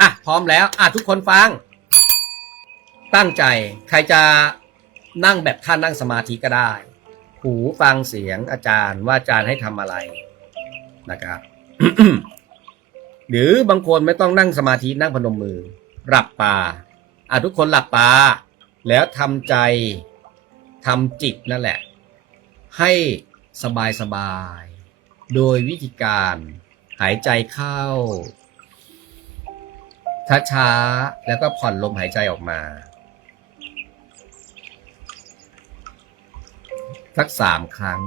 อะพร้อมแล้วอะทุกคนฟัง ตั้งใจใครจะนั่งแบบท่านนั่งสมาธิก็ได้ หูฟังเสียงอาจารย์ว่าอาจารย์ให้ทำอะไรนะครับหรือบางคนไม่ต้องนั่งสมาธินั่งพนมมือ หลับตาอะทุกคนหลับตาแล้วทำใจทำจิตนั่นแหละ ให้สบายสบายๆโดยวิธีการหายใจเข้า ช้าๆ แล้วก็ผ่อนลมหายใจออกมา สักสามครั้ง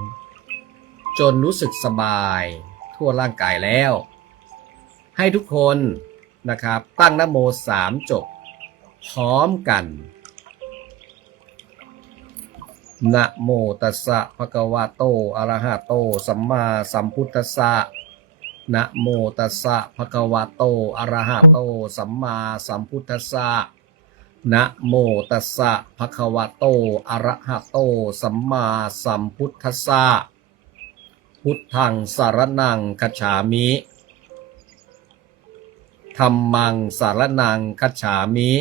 จนรู้สึกสบายทั่วร่างกายแล้ว ให้ทุกคนนะครับ ตั้งนะโมสามจบ พร้อมกันนะโมตัสสะภะคะวะโต อะระหะโต สัมมาสัมพุทธัสสะ นะโมตัสสะภะคะวะโตอะระหะโต สัมมาสัมพุทธัสสะนะโมตัสสะภะคะวะโตอะระหะโต สัมมาสัมพุทธัสสะพุทธังสารนังคัจฉามิธัมมังสารนังคัจฉามิ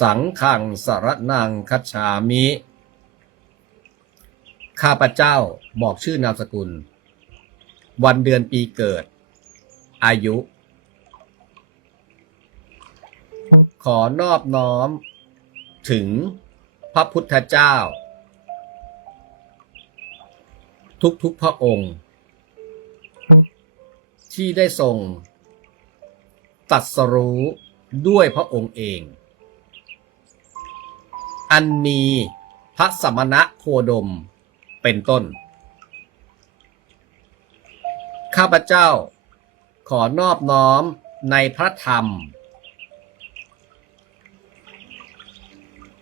สังขังสารนังคัจฉามิ ข้าพเจ้าบอกชื่อนามสกุล วันเดือนปีเกิด อายุ ขอนอบน้อม ถึงพระพุทธเจ้า ทุกๆพระองค์ ที่ได้ทรงตรัสรู้ด้วยพระองค์เอง อันมีพระสมณะโคดมเป็นต้น ข้าพเจ้า ขอนอบน้อมในพระธรรม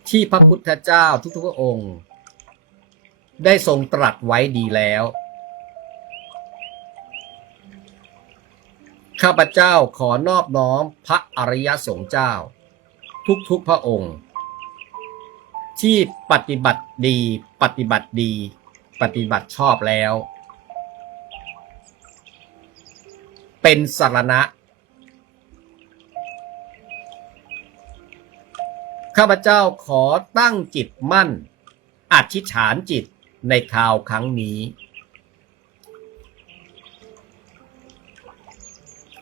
ที่พระพุทธเจ้าทุกๆพระองค์ ได้ทรงตรัสไว้ดีแล้ว ข้าพเจ้าขอนอบน้อมพระอริยสงฆ์เจ้า ทุกๆพระองค์ ที่ปฏิบัติดีปฏิบัติดี ปฏิบัติชอบแล้ว เป็นสารณะ ข้าพเจ้าขอตั้งจิตมั่น อธิษฐานจิตในคราวครั้งนี้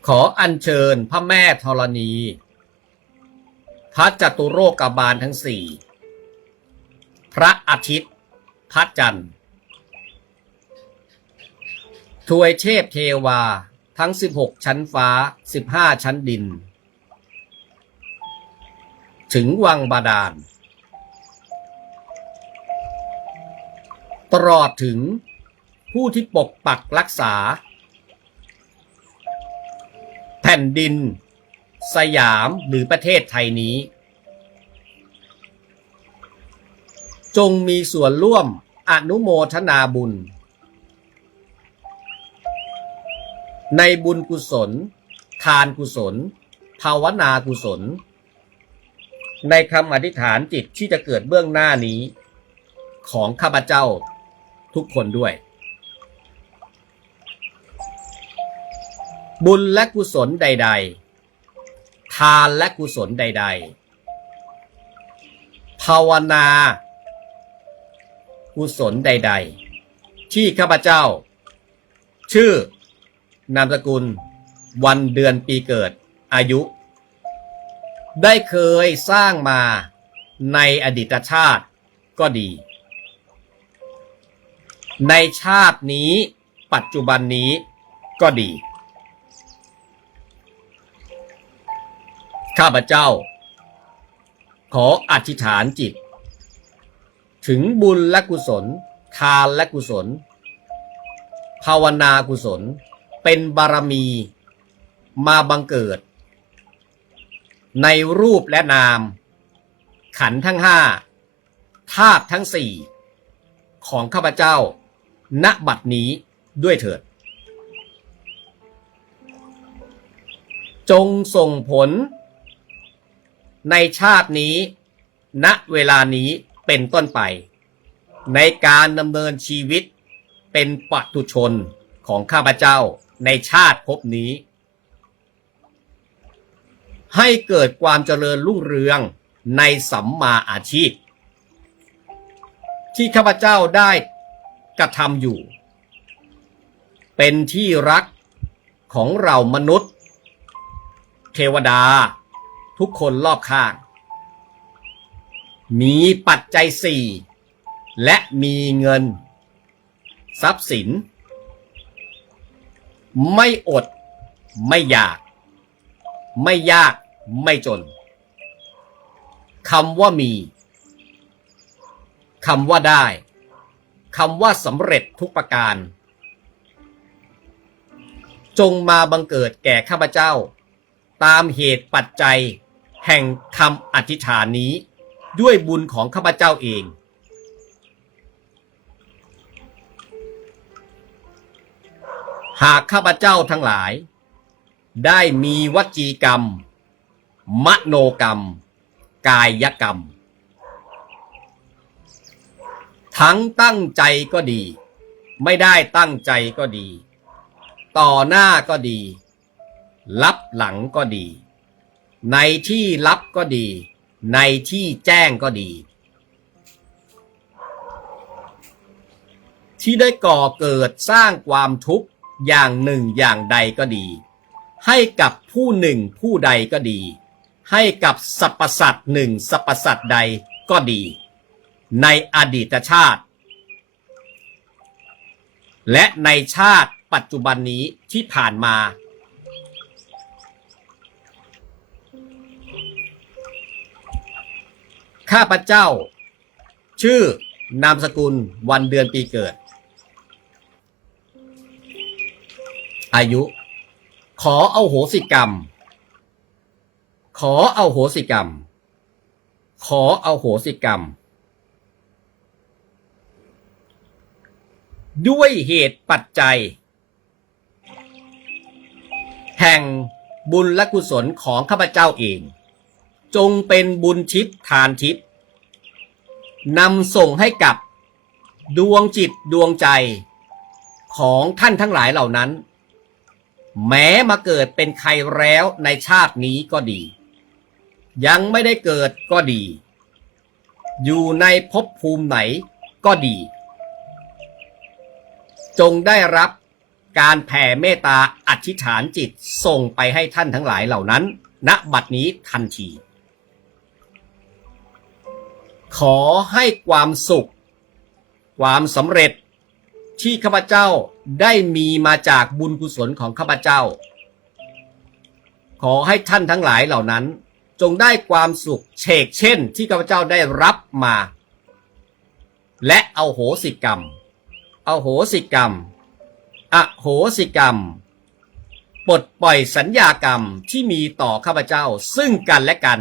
ขออัญเชิญพระแม่ธรณี พระจตุโรกบาลทั้งสี่ พระอาทิตย์ พระจันทร์ทวยเทพเทวา ทั้ง 16 ชั้นฟ้า 15 ชั้นดิน ถึงวังบาดาล ตลอดถึงผู้ที่ปกปักรักษา แผ่นดิน สยามหรือประเทศไทยนี้ จงมีส่วนร่วมอนุโมทนาบุญ ในบุญกุศล ทานกุศล ภาวนากุศล ในคำอธิษฐานจิตที่จะเกิดเบื้องหน้านี้ ของข้าพเจ้าทุกคนด้วย บุญและกุศลใด ๆ ทานและกุศลใด ๆ ภาวนา กุศลใด ๆ ที่ข้าพเจ้า ชื่อ นามสกุล วันเดือนปีเกิด อายุ ได้เคยสร้างมาในอดีตชาติก็ดี ในชาตินี้ปัจจุบันนี้ก็ดี ข้าพเจ้า ขออธิษฐานจิต ถึงบุญและกุศล ทานและกุศล ภาวนากุศล เป็นบารมีมาบังเกิด ในรูปและนาม ขันทั้งห้าธาตุทั้งสี่ของข้าพเจ้า ณบัดนี้ด้วยเถิด จงส่งผล ในชาตินี้ ณเวลานี้เป็นต้นไป ในการดำเนินชีวิตเป็นปัตุชนของข้าพเจ้า ในชาติภพนี้ ให้เกิดความเจริญรุ่งเรืองในสัมมาอาชีพ ที่ข้าพเจ้าได้กระทำอยู่ เป็นที่รักของเรามนุษย์ เทวดา ทุกคนรอบข้าง มีปัจจัยสี่ และมีเงิน ทรัพย์สิน ไม่อด ไม่อยาก ไม่ยาก ไม่จนคำว่ามีคำว่าได้คำว่าสำเร็จทุกประการ จงมาบังเกิดแก่ข้าพเจ้า ตามเหตุปัจจัย แห่งคำอธิษฐานนี้ ด้วยบุญของข้าพเจ้าเอง หากข้าพเจ้าทั้งหลาย ได้มีวจีกรรม มโนกรรม กายกรรม ทั้งตั้งใจก็ดี ไม่ได้ตั้งใจก็ดี ต่อหน้าก็ดีลับหลังก็ดี ในที่ลับก็ดี ในที่แจ้งก็ดี ที่ได้ก่อเกิดสร้างความทุกข์ อย่างหนึ่งอย่างใดก็ดี ให้กับผู้หนึ่งผู้ใดก็ดี ให้กับสรรพสัตว์หนึ่งสรรพสัตว์ใดก็ดี ในอดีตชาติ และในชาติปัจจุบันนี้ที่ผ่านมา ข้าพเจ้า ชื่อนามสกุลวันเดือนปีเกิด อายุ ขอเอาโหสิกรรม ขอเอาโหสิกรรม ขอเอาโหสิกรรม ด้วยเหตุปัจจัย แห่งบุญและกุศลของข้าพเจ้าเอง จงเป็นบุญทิพย์ทานทิพย์นำส่งให้กับดวงจิตดวงใจของท่านทั้งหลายเหล่านั้น แม้มาเกิดเป็นใครแล้วในชาตินี้ก็ดี ยังไม่ได้เกิดก็ดี อยู่ในภพภูมิไหนก็ดี จงได้รับการแผ่เมตตาอธิษฐานจิตส่งไปให้ท่านทั้งหลายเหล่านั้น ณบัดนี้ทันที ขอให้ความสุข ความสำเร็จที่ข้าพเจ้า ได้มีมาจากบุญกุศลของข้าพเจ้า ขอให้ท่านทั้งหลายเหล่านั้น จงได้ความสุขเชกเช่น ที่ข้าพเจ้าได้รับมา และเอาโหสิกรรม เอาโหสิกรรมอโหสิกรรม ปลดปล่อยสัญญากรรมที่มีต่อข้าพเจ้าซึ่งกันและกัน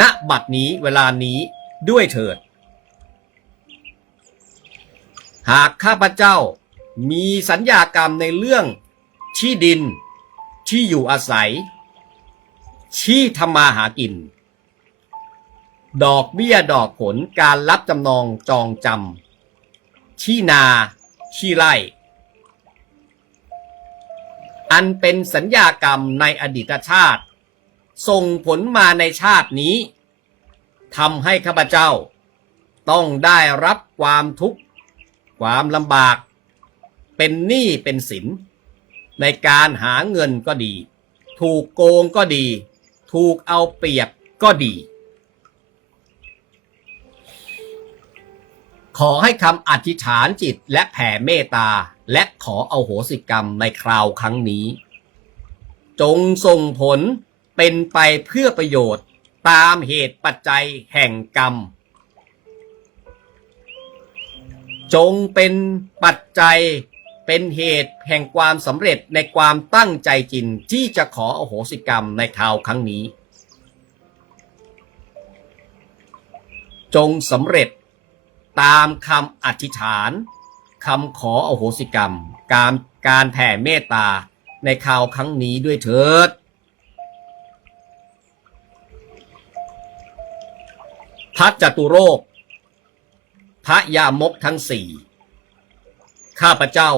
ณบัดนี้เวลานี้ด้วยเถิด หากข้าพเจ้ามีสัญญากรรมในเรื่องที่ดินที่อยู่อาศัย ที่ทำมาหากิน ดอกเบี้ยดอกผลการรับจำนองจองจำที่นาที่ไร่ อันเป็นสัญญากรรมในอดีตชาติ ส่งผลมาในชาตินี้ทำให้ข้าพเจ้า ต้องได้รับความทุกข์ ความลำบาก เป็นหนี้เป็นสิน ในการหาเงินก็ดี ถูกโกงก็ดี ถูกเอาเปรียบก็ดี ขอให้คำอธิษฐานจิตและแผ่เมตตาและขอเอาโหสิกรรมในคราวครั้งนี้ จงส่งผลเป็นไปเพื่อประโยชน์ตามเหตุปัจจัยแห่งกรรม จงเป็นปัจจัยเป็นเหตุแห่งความสำเร็จในความตั้งใจจริงที่จะขออโหสิกรรมในคราวครั้งนี้ จงสำเร็จตามคำอธิษฐานคำขออโหสิกรรม การการแผ่เมตตาในคราวครั้งนี้ด้วยเถิดพระจตุโรค พระยามกทั้งสี่ข้าพเจ้า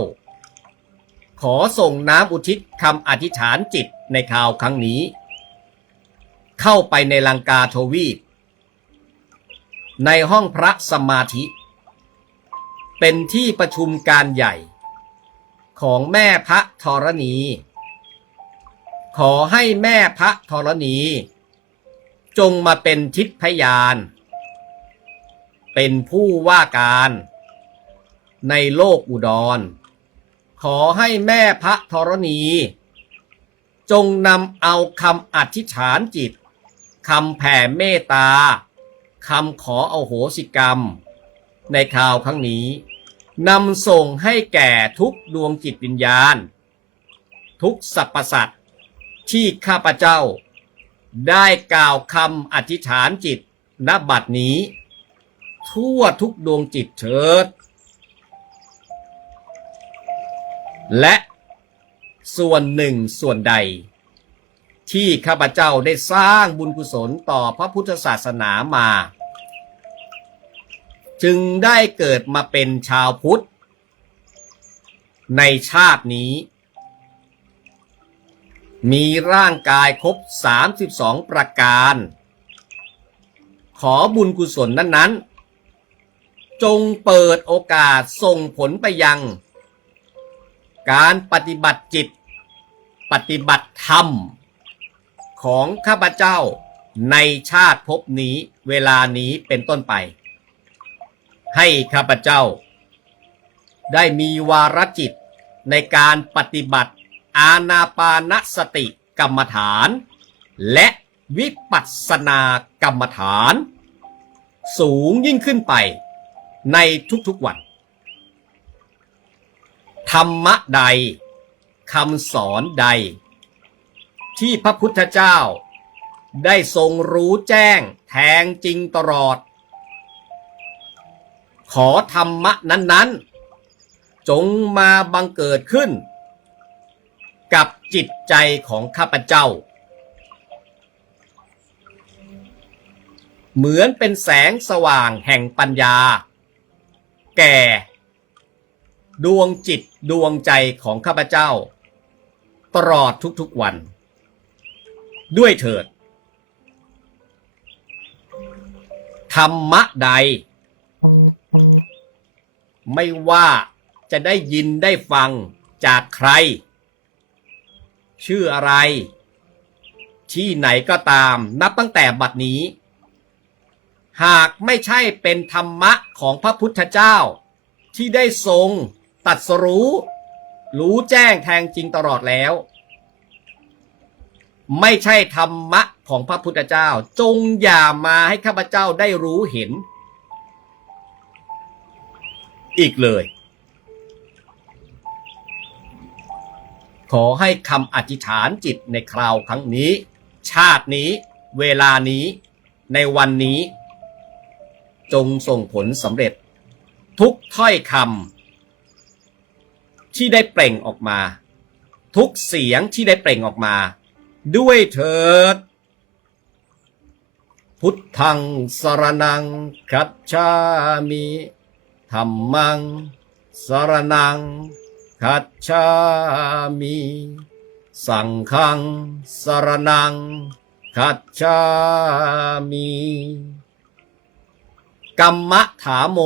ขอส่งน้ำอุทิศคำอธิษฐานจิตในข่าวครั้งนี้ เข้าไปในลังกาทวีปในห้องพระสมาธิ เป็นที่ประชุมการใหญ่ ของแม่พระธรณี ขอให้แม่พระธรณี จงมาเป็นทิศพยาน เป็นผู้ว่าการในโลกอุดร ขอให้แม่พระธรณี จงนำเอาคำอธิษฐานจิตคำแผ่เมตตาคำขอเอาโหสิกรรม ในคราวครั้งนี้นำส่งให้แก่ทุกดวงจิตวิญญาณ ทุกสรรพสัตว์ที่ข้าพเจ้า ได้กล่าวคำอธิษฐานจิตณบัดนี้ ทั่วทุกดวงจิตเถิด และส่วนหนึ่งส่วนใด ที่ข้าพเจ้าได้สร้างบุญกุศลต่อพระพุทธศาสนามา จึงได้เกิดมาเป็นชาวพุทธ ในชาตินี้ มีร่างกายครบ 32 ประการ ขอบุญกุศลนั้นๆ จงเปิดโอกาสส่งผลไปยัง การปฏิบัติจิต ปฏิบัติธรรม ของข้าพเจ้าในชาติภพนี้เวลานี้เป็นต้นไป ให้ข้าพเจ้า ได้มีวารจิตในการปฏิบัติอาณาปานสติกรรมฐาน และวิปัสสนากรรมฐาน สูงยิ่งขึ้นไป ในทุกๆวัน ธรรมะใดคำสอนใด ที่พระพุทธเจ้า ได้ทรงรู้แจ้งแทงจริงตลอด ขอธรรมะนั้นๆ จงมาบังเกิดขึ้น กับจิตใจของข้าพเจ้า เหมือนเป็นแสงสว่างแห่งปัญญา แก่ ดวงจิตดวงใจของข้าพเจ้า ตลอดทุกๆวัน ด้วยเถิด ธรรมะใด ไม่ว่าจะได้ยินได้ฟังจากใคร ชื่ออะไร ที่ไหนก็ตามนับตั้งแต่บัดนี้ หากไม่ใช่เป็นธรรมะของพระพุทธเจ้า ที่ได้ทรงตัดสรู้ รู้แจ้งแทงจริงตลอดแล้ว ไม่ใช่ธรรมะของพระพุทธเจ้า จงอย่ามาให้ข้าพเจ้าได้รู้เห็น อีกเลย ขอให้คำอธิษฐานจิตในคราวครั้งนี้ ชาตินี้ เวลานี้ ในวันนี้ จงส่งผลสำเร็จ ทุกถ้อยคำที่ได้เปล่งออกมา ทุกเสียงที่ได้เปล่งออกมา ด้วยเถิด พุทธังสรนังคัจฉามิธรรมังสรนังคัจฉามิสังฆังสรนังคัจฉามิ กัมมะถาโม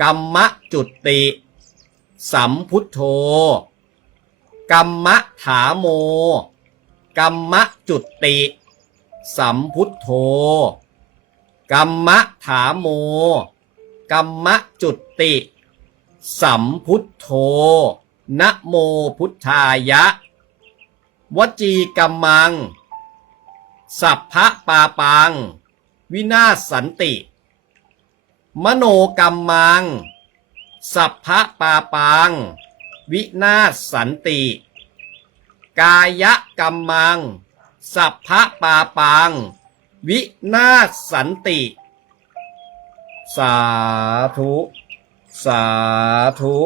กัมมะจุติ สัมพุทโธกัมมะถาโมกัมมะจุติ สัมพุทโธกัมมะถาโมกัมมะจุติ สัมพุทโธ นะโมพุทธายะ วจีกัมมัง สัพพะปาปัง วินาศสันติ มโนกัมมัง สัพพะปาปังวินาศสันติ กายกัมมัง สัพพะปาปังวินาศสันติ สาธุ สาธุ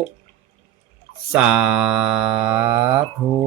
สาธุ